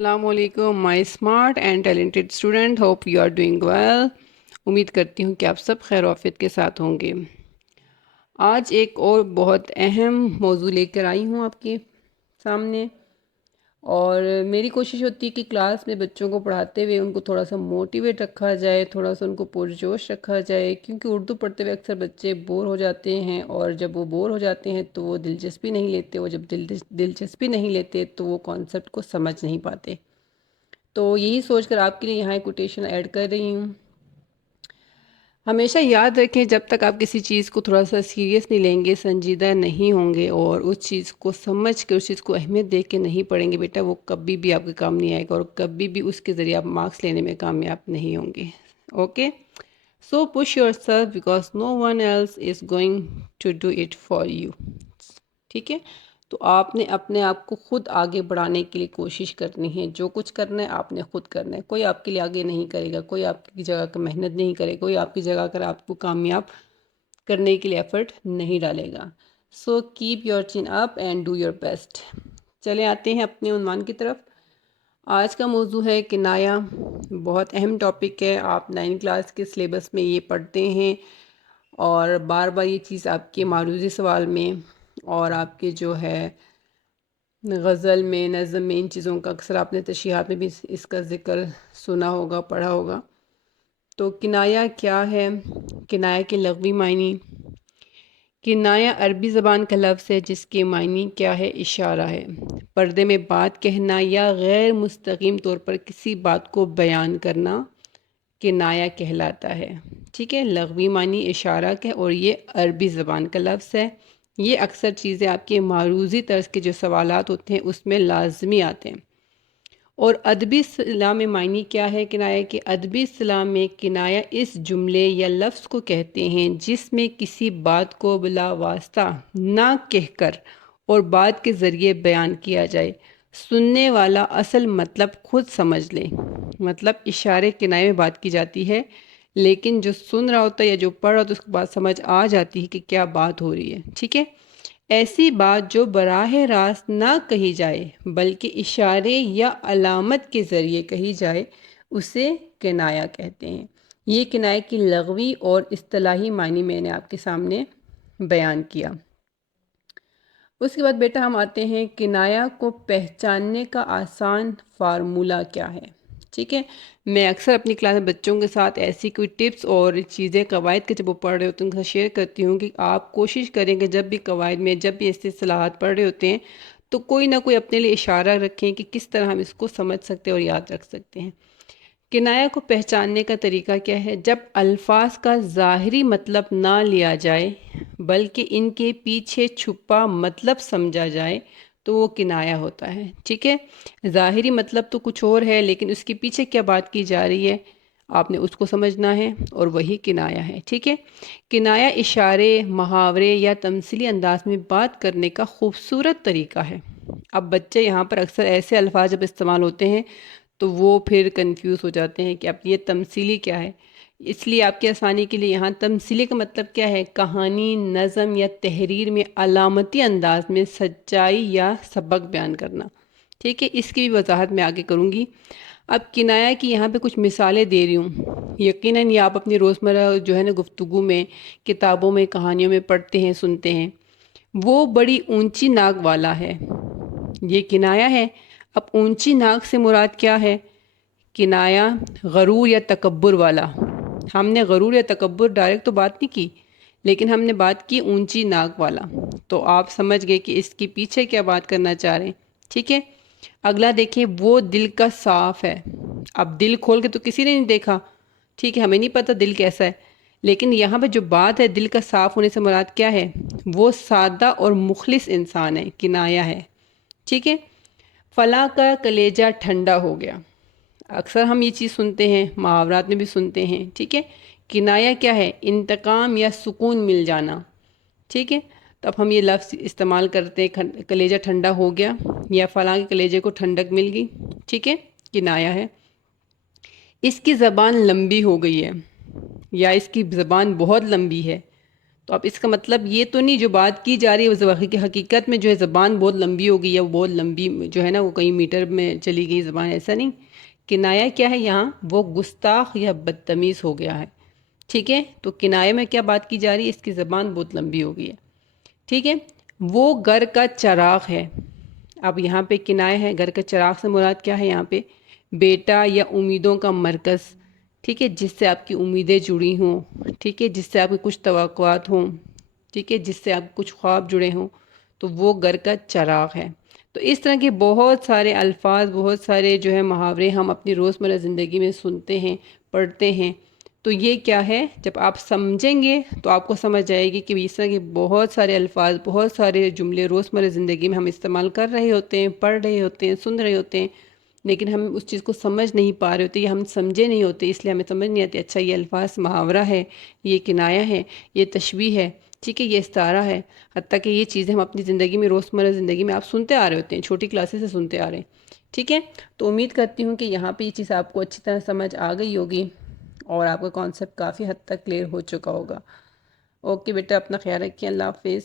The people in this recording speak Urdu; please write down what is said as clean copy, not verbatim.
السلام علیکم my smart and talented student, hope you are doing well. امید کرتی ہوں کہ آپ سب خیر و عافیت کے ساتھ ہوں گے۔ آج ایک اور بہت اہم موضوع لے کر آئی ہوں آپ کے سامنے، اور میری کوشش ہوتی ہے کہ کلاس میں بچوں کو پڑھاتے ہوئے ان کو تھوڑا سا موٹیویٹ رکھا جائے، تھوڑا سا ان کو پرجوش رکھا جائے، کیونکہ اردو پڑھتے ہوئے اکثر بچے بور ہو جاتے ہیں، اور جب وہ بور ہو جاتے ہیں تو وہ دلچسپی نہیں لیتے، وہ جب دلچسپی نہیں لیتے تو وہ کانسیپٹ کو سمجھ نہیں پاتے۔ تو یہی سوچ کر آپ کے لیے یہاں ایک کوٹیشن ایڈ کر رہی ہوں۔ ہمیشہ یاد رکھیں، جب تک آپ کسی چیز کو تھوڑا سا سیریس نہیں لیں گے، سنجیدہ نہیں ہوں گے اور اس چیز کو سمجھ کے اس چیز کو اہمیت دے کے نہیں پڑھیں گے، بیٹا وہ کبھی بھی آپ کے کام نہیں آئے گا، اور کبھی بھی اس کے ذریعے آپ مارکس لینے میں کامیاب نہیں ہوں گے۔ Okay, so push yourself because no one else is going to do it for you. ٹھیک ہے، تو آپ نے اپنے آپ کو خود آگے بڑھانے کے لیے کوشش کرنی ہے۔ جو کچھ کرنا ہے آپ نے خود کرنا ہے، کوئی آپ کے لیے آگے نہیں کرے گا، کوئی آپ کی جگہ کا محنت نہیں کرے گا، کوئی آپ کی جگہ کر آپ کو کامیاب کرنے کے لیے ایفرٹ نہیں ڈالے گا۔ سو کیپ یور چن up and do your best. چلے آتے ہیں اپنے عنوان کی طرف۔ آج کا موضوع ہے کنایا۔ بہت اہم ٹاپک ہے، آپ 9 کلاس کے سلیبس میں یہ پڑھتے ہیں، اور بار بار یہ چیز آپ کے معروضی سوال میں اور آپ کے جو ہے غزل میں، نظم میں، ان چیزوں کا اکثر آپ نے تشریحات میں بھی اس کا ذکر سنا ہوگا، پڑھا ہوگا۔ تو کنایا کیا ہے؟ کنایا کے لغوی معنی۔ کنایا عربی زبان کا لفظ ہے جس کے معنی کیا ہے؟ اشارہ ہے۔ پردے میں بات کہنا یا غیر مستقیم طور پر کسی بات کو بیان کرنا کنایا کہلاتا ہے۔ ٹھیک ہے، لغوی معنی اشارہ کا ہے، اور یہ عربی زبان کا لفظ ہے۔ یہ اکثر چیزیں آپ کے معروضی طرز کے جو سوالات ہوتے ہیں اس میں لازمی آتے ہیں۔ اور ادبی اصطلاح میں معنی کیا ہے کنایا کے؟ ادبی اصطلاح میں کنایا اس جملے یا لفظ کو کہتے ہیں جس میں کسی بات کو بلا واسطہ نہ کہہ کر اور بات کے ذریعے بیان کیا جائے، سننے والا اصل مطلب خود سمجھ لے۔ مطلب اشارے کنائے میں بات کی جاتی ہے، لیکن جو سن رہا ہوتا ہے یا جو پڑھ رہا ہوتا ہے اس کو بات سمجھ آ جاتی ہے کہ کیا بات ہو رہی ہے۔ ٹھیک ہے، ایسی بات جو براہ راست نہ کہی جائے بلکہ اشارے یا علامت کے ذریعے کہی جائے، اسے کنایا کہتے ہیں۔ یہ کنائے کی لغوی اور اصطلاحی معنی میں نے آپ کے سامنے بیان کیا۔ اس کے بعد بیٹا ہم آتے ہیں کنایا کو پہچاننے کا آسان فارمولہ کیا ہے۔ ٹھیک ہے، میں اکثر اپنی کلاس میں بچوں کے ساتھ ایسی کوئی ٹپس اور چیزیں قواعد کے جب وہ پڑھ رہے ہوتے ہیں ان کے ساتھ شیئر کرتی ہوں کہ آپ کوشش کریں کہ جب بھی قواعد میں، جب بھی ایسی اصطلاحات پڑھ رہے ہوتے ہیں تو کوئی نہ کوئی اپنے لیے اشارہ رکھیں کہ کس طرح ہم اس کو سمجھ سکتے ہیں اور یاد رکھ سکتے ہیں۔ کنایا کو پہچاننے کا طریقہ کیا ہے؟ جب الفاظ کا ظاہری مطلب نہ لیا جائے بلکہ ان کے پیچھے چھپا مطلب سمجھا جائے تو وہ کنایا ہوتا ہے۔ ٹھیک ہے، ظاہری مطلب تو کچھ اور ہے لیکن اس کے پیچھے کیا بات کی جا رہی ہے آپ نے اس کو سمجھنا ہے، اور وہی کنایا ہے۔ ٹھیک ہے، کنایا اشارے، محاورے یا تمثیلی انداز میں بات کرنے کا خوبصورت طریقہ ہے۔ اب بچے یہاں پر اکثر ایسے الفاظ جب استعمال ہوتے ہیں تو وہ پھر کنفیوز ہو جاتے ہیں کہ اب یہ تمثیلی کیا ہے۔ اس لیے آپ کی آسانی کے لیے یہاں تمثیلی کا مطلب کیا ہے؟ کہانی، نظم یا تحریر میں علامتی انداز میں سچائی یا سبق بیان کرنا۔ ٹھیک ہے، اس کی بھی وضاحت میں آگے کروں گی۔ اب کنایا کی یہاں پہ کچھ مثالیں دے رہی ہوں، یقیناً یہ آپ اپنی روزمرہ جو ہے نا گفتگو میں، کتابوں میں، کہانیوں میں پڑھتے ہیں، سنتے ہیں۔ وہ بڑی اونچی ناک والا ہے، یہ کنایا ہے۔ اب اونچی ناک سے مراد کیا ہے؟ کنایا غرور یا تکبر والا۔ ہم نے غرور یا تکبر ڈائریکٹ تو بات نہیں کی، لیکن ہم نے بات کی اونچی ناک والا، تو آپ سمجھ گئے کہ اس کے پیچھے کیا بات کرنا چاہ رہے ہیں۔ ٹھیک ہے، اگلا دیکھیں، وہ دل کا صاف ہے۔ اب دل کھول کے تو کسی نے نہیں دیکھا، ٹھیک ہے، ہمیں نہیں پتہ دل کیسا ہے، لیکن یہاں پہ جو بات ہے دل کا صاف ہونے سے مراد کیا ہے؟ وہ سادہ اور مخلص انسان ہے، کنایا ہے۔ ٹھیک ہے، فلاں کا کلیجہ ٹھنڈا ہو گیا۔ اکثر ہم یہ چیز سنتے ہیں، محاورات میں بھی سنتے ہیں۔ ٹھیک ہے، کنایا کیا ہے؟ انتقام یا سکون مل جانا۔ ٹھیک ہے، تو اب ہم یہ لفظ استعمال کرتے ہیں، کلیجہ ٹھنڈا ہو گیا یا فلاں کے کلیجے کو ٹھنڈک مل گئی۔ ٹھیک ہے، کنایا ہے۔ اس کی زبان لمبی ہو گئی ہے یا اس کی زبان بہت لمبی ہے، تو اب اس کا مطلب یہ تو نہیں جو بات کی جا رہی ہے وہ حقیقت میں جو ہے زبان بہت لمبی ہو گئی ہے، وہ بہت لمبی جو ہے نا وہ کئی میٹر میں چلی گئی زبان، ایسا نہیں۔ کنایا کیا ہے یہاں؟ وہ گستاخ یا بدتمیز ہو گیا ہے، ٹھیک ہے؟ تو کنائے میں کیا بات کی جا رہی ہے؟ اس کی زبان بہت لمبی ہو گئی ہے، ٹھیک ہے؟ وہ گھر کا چراغ ہے۔ اب یہاں پہ کنائے ہے، گھر کا چراغ سے مراد کیا ہے یہاں پہ؟ بیٹا یا امیدوں کا مرکز، ٹھیک ہے؟ جس سے آپ کی امیدیں جڑی ہوں، ٹھیک ہے؟ جس سے آپ کے کچھ توقعات ہوں، ٹھیک ہے؟ جس سے آپ کچھ خواب جڑے ہوں، تو وہ گھر کا چراغ ہے۔ تو اس طرح کے بہت سارے الفاظ، بہت سارے جو ہے محاورے ہم اپنی روزمرہ زندگی میں سنتے ہیں، پڑھتے ہیں۔ تو یہ کیا ہے؟ جب آپ سمجھیں گے تو آپ کو سمجھ آئے گی کہ اس طرح کے بہت سارے الفاظ، بہت سارے جملے روزمرہ زندگی میں ہم استعمال کر رہے ہوتے ہیں، پڑھ رہے ہوتے ہیں، سن رہے ہوتے ہیں، لیکن ہم اس چیز کو سمجھ نہیں پا رہے ہوتے، یا ہم سمجھے نہیں ہوتے، اس لیے ہمیں سمجھ نہیں آتی اچھا یہ الفاظ محاورہ ہے، یہ کنایہ ہے، یہ تشبیہ ہے، ٹھیک ہے؟ یہ استعارہ ہے۔ حتیٰ کہ یہ چیزیں ہم اپنی زندگی میں، روزمرہ زندگی میں آپ سنتے آ رہے ہوتے ہیں، چھوٹی کلاسز سے سنتے آ رہے ہیں، ٹھیک ہے؟ تو امید کرتی ہوں کہ یہاں پہ یہ چیز آپ کو اچھی طرح سمجھ آ گئی ہوگی اور آپ کا کانسیپٹ کافی حد تک کلیئر ہو چکا ہوگا۔ اوکے بیٹا، اپنا خیال رکھیے، اللہ حافظ۔